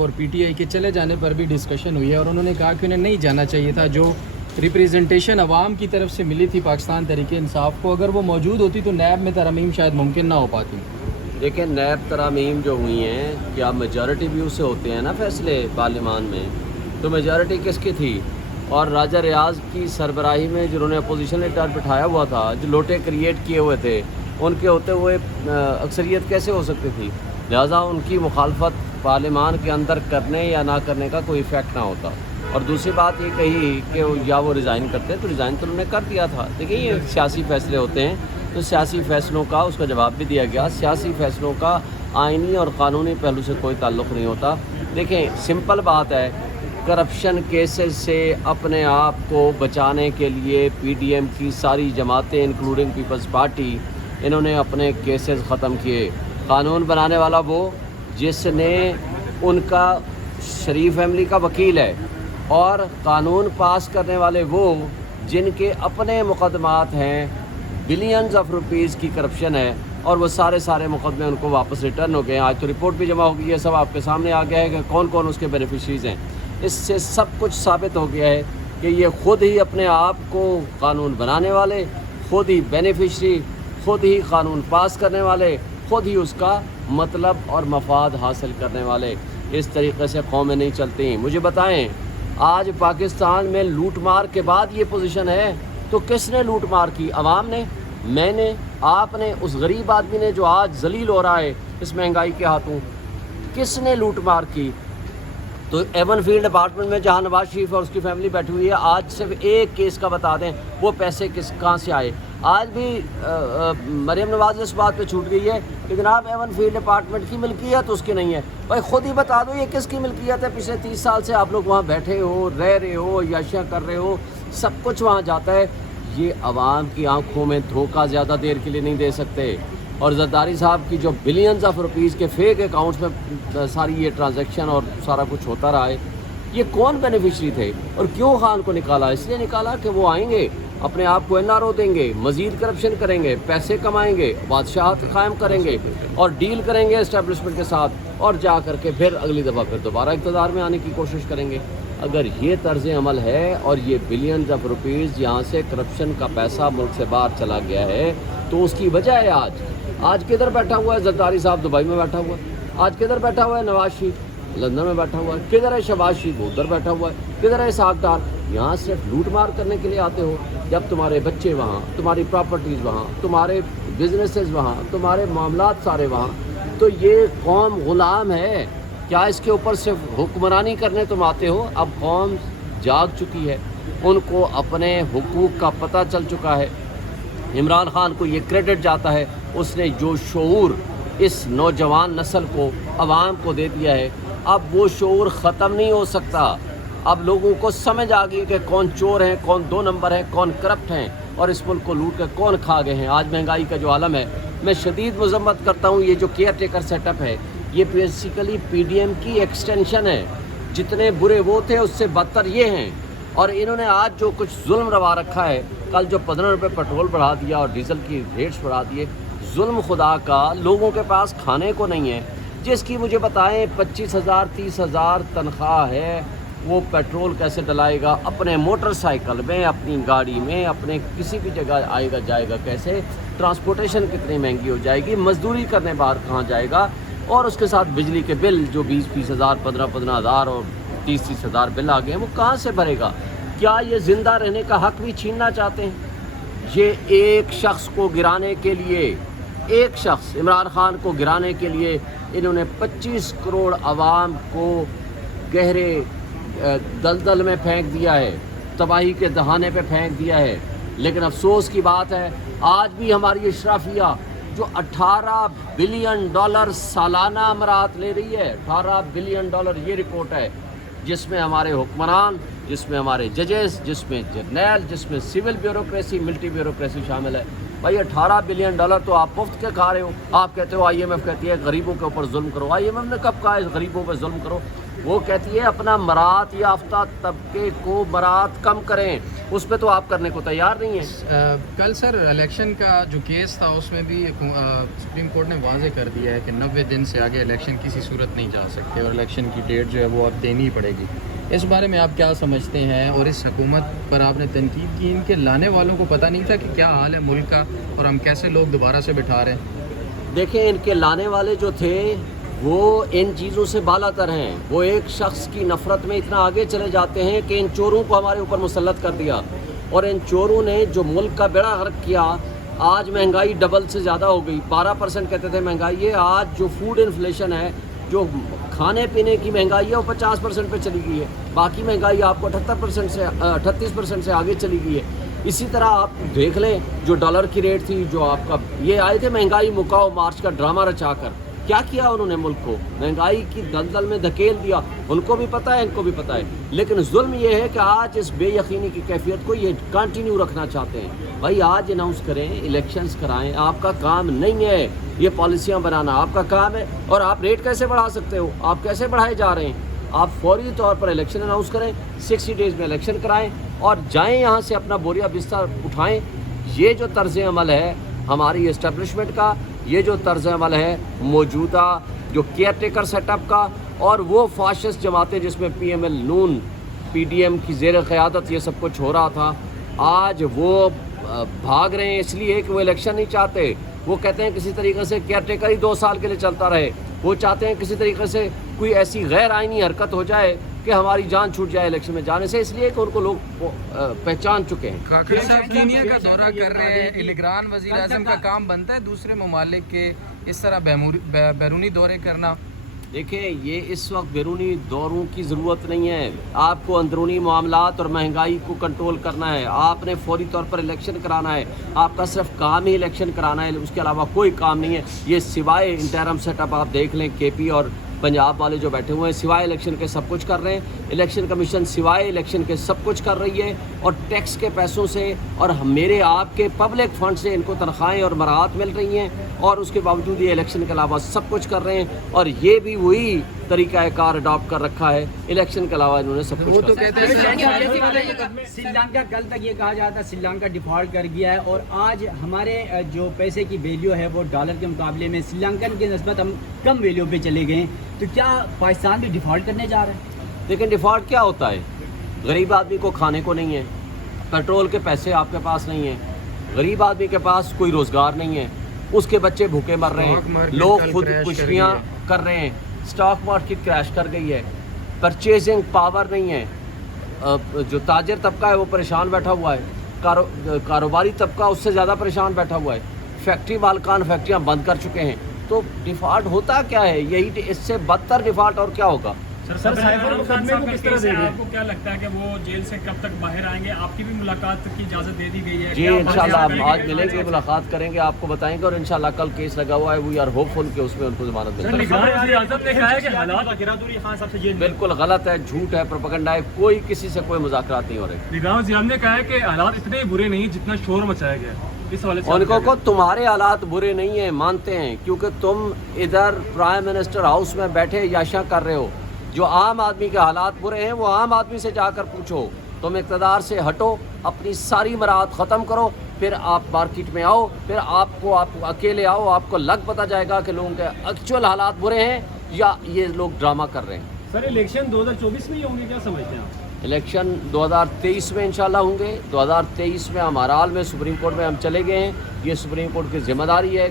اور P T I کے چلے جانے پر بھی ڈسکشن ہوئی ہے اور انہوں نے کہا کہ انہیں نہیں جانا چاہیے تھا. جو ریپریزنٹیشن عوام کی طرف سے ملی تھی پاکستان تحریک انصاف کو، اگر وہ موجود ہوتی تو نیب میں ترامیم شاید ممکن نہ ہو پاتی. دیکھیں نیب ترامیم جو ہوئی ہیں، کیا میجورٹی ویو سے ہوتے ہیں نا فیصلے پارلیمان میں، تو میجورٹی کس کی تھی؟ اور راجہ ریاض کی سربراہی میں جنہوں نے اپوزیشن لیڈر بٹھایا ہوا تھا، جو لوٹے کریٹ کیے ہوئے تھے، ان کے ہوتے ہوئے اکثریت کیسے ہو سکتی تھی؟ لہٰذا ان کی مخالفت پارلیمان کے اندر کرنے یا نہ کرنے کا کوئی ایفیکٹ نہ ہوتا. اور دوسری بات یہ کہی کہ یا وہ ریزائن کرتے تو ریزائن تو انہوں نے کر دیا تھا. دیکھیں یہ سیاسی فیصلے ہوتے ہیں تو سیاسی فیصلوں کا اس کا جواب بھی دیا گیا. سیاسی فیصلوں کا آئینی اور قانونی پہلو سے کوئی تعلق نہیں ہوتا. دیکھیں سمپل بات ہے، کرپشن کیسز سے اپنے آپ کو بچانے کے لیے پی ڈی ایم کی ساری جماعتیں انکلوڈنگ پیپلز پارٹی، انہوں نے اپنے کیسز ختم کیے. قانون بنانے والا وہ جس نے ان کا شریف فیملی کا وکیل ہے، اور قانون پاس کرنے والے وہ جن کے اپنے مقدمات ہیں، بلینز آف روپیز کی کرپشن ہے، اور وہ سارے مقدمے ان کو واپس ریٹرن ہو گئے ہیں. آج تو رپورٹ بھی جمع ہو گئی ہے، سب آپ کے سامنے آ گیا ہے کہ کون کون اس کے بینیفیشریز ہیں. اس سے سب کچھ ثابت ہو گیا ہے کہ یہ خود ہی اپنے آپ کو قانون بنانے والے، خود ہی بینیفیشری، خود ہی قانون پاس کرنے والے، خود ہی اس کا مطلب اور مفاد حاصل کرنے والے. اس طریقے سے قومیں نہیں چلتی. مجھے بتائیں، آج پاکستان میں لوٹ مار کے بعد یہ پوزیشن ہے تو کس نے لوٹ مار کی؟ عوام نے، میں نے، آپ نے، اس غریب آدمی نے جو آج ذلیل ہو رہا ہے اس مہنگائی کے ہاتھوں. کس نے لوٹ مار کی؟ تو ایون فیلڈ اپارٹمنٹ میں جہاں نواز شریف اور اس کی فیملی بیٹھی ہوئی ہے، آج صرف ایک کیس کا بتا دیں وہ پیسے کہاں سے آئے. آج بھی مریم نواز اس بات پہ چھوٹ گئی ہے کہ جناب ایون فیلڈ اپارٹمنٹ کی ملکیت اس کی نہیں ہے. بھائی خود ہی بتا دو یہ کس کی ملکیت ہے. پچھلے 30 سال سے آپ لوگ وہاں بیٹھے ہو، رہ رہے ہو، عیاشیاں کر رہے ہو، سب کچھ وہاں جاتا ہے. یہ عوام کی آنکھوں میں دھوکہ زیادہ دیر کے لیے نہیں دے سکتے. اور زرداری صاحب کی جو بلینز آف روپیز کے فیک اکاؤنٹس میں ساری یہ ٹرانزیکشن اور سارا کچھ ہوتا رہا ہے، یہ کون بینیفیشری تھے اور کیوں خان کو نکالا؟ اس لیے نکالا کہ وہ آئیں گے، اپنے آپ کو این آر او دیں گے، مزید کرپشن کریں گے، پیسے کمائیں گے، بادشاہت قائم کریں گے اور ڈیل کریں گے اسٹیبلشمنٹ کے ساتھ، اور جا کر کے پھر اگلی دفعہ پھر دوبارہ اقتدار میں آنے کی کوشش کریں گے. اگر یہ طرز عمل ہے اور یہ بلینز آف روپیز یہاں سے کرپشن کا پیسہ ملک سے باہر چلا گیا ہے تو اس کی وجہ ہے آج کدھر بیٹھا ہوا ہے زرداری صاحب؟ دبئی میں بیٹھا ہوا ہے. آج کدھر بیٹھا ہوا ہے نواز شریف؟ لندن میں بیٹھا ہوا ہے. کدھر ہے شہباز شریف؟ ادھر بیٹھا ہوا ہے. کدھر ہے اسحاق ڈار؟ یہاں صرف لوٹ مار کرنے کے لیے آتے ہو. جب تمہارے بچے وہاں، تمہاری پراپرٹیز وہاں، تمہارے بزنسز وہاں، تمہارے معاملات سارے وہاں، تو یہ قوم غلام ہے. کیا اس کے اوپر صرف حکمرانی کرنے تم آتے ہو؟ اب قوم جاگ چکی ہے، ان کو اپنے حقوق کا پتہ چل چکا ہے. عمران خان کو یہ کریڈٹ جاتا ہے، اس نے جو شعور اس نوجوان نسل کو، عوام کو دے دیا ہے. اب وہ شعور ختم نہیں ہو سکتا. اب لوگوں کو سمجھ آ گئی کہ کون چور ہیں، کون 2 نمبر ہیں، کون کرپٹ ہیں، اور اس ملک کو لوٹ کے کون کھا گئے ہیں. آج مہنگائی کا جو عالم ہے، میں شدید مذمت کرتا ہوں. یہ جو کیئر ٹیکر سیٹ اپ ہے، یہ بیسیکلی پی ڈی ایم کی ایکسٹینشن ہے. جتنے برے وہ تھے اس سے بدتر یہ ہیں. اور انہوں نے آج جو کچھ ظلم روا رکھا ہے، کل جو 15 روپے پیٹرول بڑھا دیا اور ڈیزل کی ریٹس بڑھا دیے، ظلم خدا کا. لوگوں کے پاس کھانے کو نہیں ہے. جس کی مجھے بتائیں 25,000 30,000 تنخواہ ہے، وہ پیٹرول کیسے ڈلائے گا؟ اپنے موٹر سائیکل میں، اپنی گاڑی میں، اپنے کسی بھی جگہ آئے گا جائے گا کیسے؟ ٹرانسپورٹیشن کتنی مہنگی ہو جائے گی؟ مزدوری کرنے باہر کہاں جائے گا؟ اور اس کے ساتھ بجلی کے بل جو 20 ہزار 15 ہزار اور 30 ہزار بل آ گئے ہیں، وہ کہاں سے بھرے گا؟ کیا یہ زندہ رہنے کا حق بھی چھیننا چاہتے ہیں؟ یہ ایک شخص کو گرانے کے لیے، ایک شخص عمران خان کو گرانے کے لیے انہوں نے 25 کروڑ عوام کو گہرے دلدل میں پھینک دیا ہے، تباہی کے دہانے پہ پھینک دیا ہے. لیکن افسوس کی بات ہے آج بھی ہماری اشرافیہ جو $18 بلین سالانہ امرات لے رہی ہے، $18 بلین یہ رپورٹ ہے، جس میں ہمارے حکمران، جس میں ہمارے ججز، جس میں جرنیل، جس میں سول بیوروکریسی، ملٹری بیوروکریسی شامل ہے. بھائی $18 بلین تو آپ مفت کے کھا رہے ہو. آپ کہتے ہو IMF کہتی ہے غریبوں کے اوپر ظلم کرو. IMF نے کب کہا ہے غریبوں پہ ظلم کرو؟ وہ کہتی ہے اپنا مراعات یافتہ طبقے کو مراعات کم کریں, اس پہ تو آپ کرنے کو تیار نہیں ہیں. کل سر الیکشن کا جو کیس تھا اس میں بھی سپریم کورٹ نے واضح کر دیا ہے کہ 90 دن سے آگے الیکشن کسی صورت نہیں جا سکتے اور الیکشن کی ڈیٹ جو ہے وہ اب دینی پڑے گی. اس بارے میں آپ کیا سمجھتے ہیں؟ اور اس حکومت پر آپ نے تنقید کی, ان کے لانے والوں کو پتہ نہیں تھا کہ کیا حال ہے ملک کا اور ہم کیسے لوگ دوبارہ سے بٹھا رہے ہیں؟ دیکھیں ان کے لانے والے جو تھے وہ ان چیزوں سے بالا تر ہیں. وہ ایک شخص کی نفرت میں اتنا آگے چلے جاتے ہیں کہ ان چوروں کو ہمارے اوپر مسلط کر دیا, اور ان چوروں نے جو ملک کا بیڑا غرق کیا. آج مہنگائی ڈبل سے زیادہ ہو گئی. 12% کہتے تھے مہنگائی ہے, آج جو فوڈ انفلیشن ہے, جو کھانے پینے کی مہنگائی ہے وہ 50% پہ چلی گئی ہے. باقی مہنگائی آپ کو 38% سے آگے چلی گئی ہے. اسی طرح آپ دیکھ لیں جو ڈالر کی ریٹ تھی, جو آپ کا یہ آئے تھے مہنگائی مکاؤ مارچ کا ڈرامہ رچا کر, کیا کیا انہوں نے ملک کو مہنگائی کی دلدل میں دھکیل دیا. ان کو بھی پتہ ہے, ان کو بھی پتہ ہے, لیکن ظلم یہ ہے کہ آج اس بے یقینی کی کیفیت کو یہ کنٹینیو رکھنا چاہتے ہیں. بھائی آج اناؤنس کریں, الیکشنز کرائیں, آپ کا کام نہیں ہے یہ پالیسیاں بنانا, آپ کا کام ہے. اور آپ ریٹ کیسے بڑھا سکتے ہو؟ آپ کیسے بڑھائے جا رہے ہیں؟ آپ فوری طور پر الیکشن اناؤنس کریں, 60 ڈیز میں الیکشن کرائیں اور جائیں یہاں سے اپنا بوریا بستر اٹھائیں. یہ جو طرز عمل ہے ہماری اسٹیبلشمنٹ کا, یہ جو طرز عمل ہے موجودہ جو کیئر ٹیکر سیٹ اپ کا, اور وہ فاشسٹ جماعتیں جس میں PML نون PDM کی زیر قیادت یہ سب کچھ ہو رہا تھا, آج وہ بھاگ رہے ہیں اس لیے کہ وہ الیکشن نہیں چاہتے. وہ کہتے ہیں کسی طریقے سے کیئر ٹیکر ہی 2 سال کے لیے چلتا رہے. وہ چاہتے ہیں کسی طریقے سے کوئی ایسی غیر آئینی حرکت ہو جائے کہ ہماری جان چھوٹ جائے الیکشن میں جانے سے, اس لیے کہ ان کو لوگ پہچان چکے ہیں. کاکڑ صاحب کینیا کا دورہ کر رہے ہیں, نگران وزیر اعظم کا کام بنتا ہے دوسرے ممالک کے اس طرح بیرونی دورے کرنا؟ دیکھیں یہ اس وقت بیرونی دوروں کی ضرورت نہیں ہے. آپ کو اندرونی معاملات اور مہنگائی کو کنٹرول کرنا ہے. آپ نے فوری طور پر الیکشن کرانا ہے. آپ کا صرف کام ہی الیکشن کرانا ہے, اس کے علاوہ کوئی کام نہیں ہے. یہ سوائے انٹرم سیٹ اپ آپ دیکھ لیں, KP اور پنجاب والے جو بیٹھے ہوئے ہیں سوائے الیکشن کے سب کچھ کر رہے ہیں. الیکشن کمیشن سوائے الیکشن کے سب کچھ کر رہی ہے, اور ٹیکس کے پیسوں سے اور میرے آپ کے پبلک فنڈ سے ان کو تنخواہیں اور مراعات مل رہی ہیں, اور اس کے باوجود یہ الیکشن کے علاوہ سب کچھ کر رہے ہیں. اور یہ بھی وہی طریقہ کار اڈاپٹ کر رکھا ہے, الیکشن کے علاوہ انہوں نے سب کچھ تو کہتے ہیں سری لنکا, کل تک یہ کہا جاتا سری لنکا ڈیفالٹ کر گیا ہے, اور آج ہمارے جو پیسے کی ویلیو ہے وہ ڈالر کے مقابلے میں سری لنکن کی نسبت ہم کم ویلیو پہ چلے گئے. تو کیا پاکستان بھی ڈیفالٹ کرنے جا رہا ہے؟ لیکن ڈیفالٹ کیا ہوتا ہے؟ غریب آدمی کو کھانے کو نہیں ہے, پیٹرول کے پیسے آپ کے پاس نہیں ہیں, غریب آدمی کے پاس کوئی روزگار نہیں ہے, اس کے بچے بھوکے مر رہے ہیں, لوگ خود کشیاں کر رہے ہیں, اسٹاک مارکیٹ کریش کر گئی ہے, پرچیزنگ پاور نہیں ہے, جو تاجر طبقہ ہے وہ پریشان بیٹھا ہوا ہے, کاروباری طبقہ اس سے زیادہ پریشان بیٹھا ہوا ہے, فیکٹری مالکان فیکٹریاں بند کر چکے ہیں. تو ڈیفالٹ ہوتا کیا ہے؟ یہی اس سے بدتر ڈیفالٹ اور کیا ہوگا؟ سر آپ کو کیا لگتا ہے کہ وہ جیل سے کب تک باہر آئیں گے؟ آپ کی بھی ملاقات کی اجازت دے دی گئی ہے؟ جی انشاءاللہ ہم آج ملیں گے, ملاقات کریں گے, آپ کو بتائیں گے, اور انشاءاللہ کل کیس لگا ہوا ہے, وی آر ہوپ فل کہ اس میں ان کو ضمانت ملے. بالکل غلط ہے, جھوٹ ہے, پروپیگنڈا ہے, کوئی کسی سے کوئی مذاکرات نہیں ہو رہے. نگراں وزیر نے کہا ہے کہ حالات اتنے برے نہیں جتنا شور مچایا گیا. اس حوالے سے ان کو تمہارے حالات برے نہیں ہیں, مانتے ہیں, کیونکہ تم ادھر پرائم منسٹر ہاؤس میں بیٹھے یاشا کر رہے ہو. جو عام آدمی کے حالات برے ہیں وہ عام آدمی سے جا کر پوچھو. تم اقتدار سے ہٹو, اپنی ساری مراعات ختم کرو, پھر آپ مارکیٹ میں آؤ, پھر آپ اکیلے آؤ, آپ کو لگ پتہ جائے گا کہ لوگوں کے ایکچوئل حالات برے ہیں یا یہ لوگ ڈرامہ کر رہے ہیں. سر الیکشن 2024 میں ہی ہوں گے, کیا سمجھتے ہیں آپ؟ الیکشن 2023 میں انشاءاللہ ہوں گے. 2023 میں ہمارا حال میں سپریم کورٹ میں ہم چلے گئے ہیں. یہ سپریم کورٹ کی ذمہ داری ہے.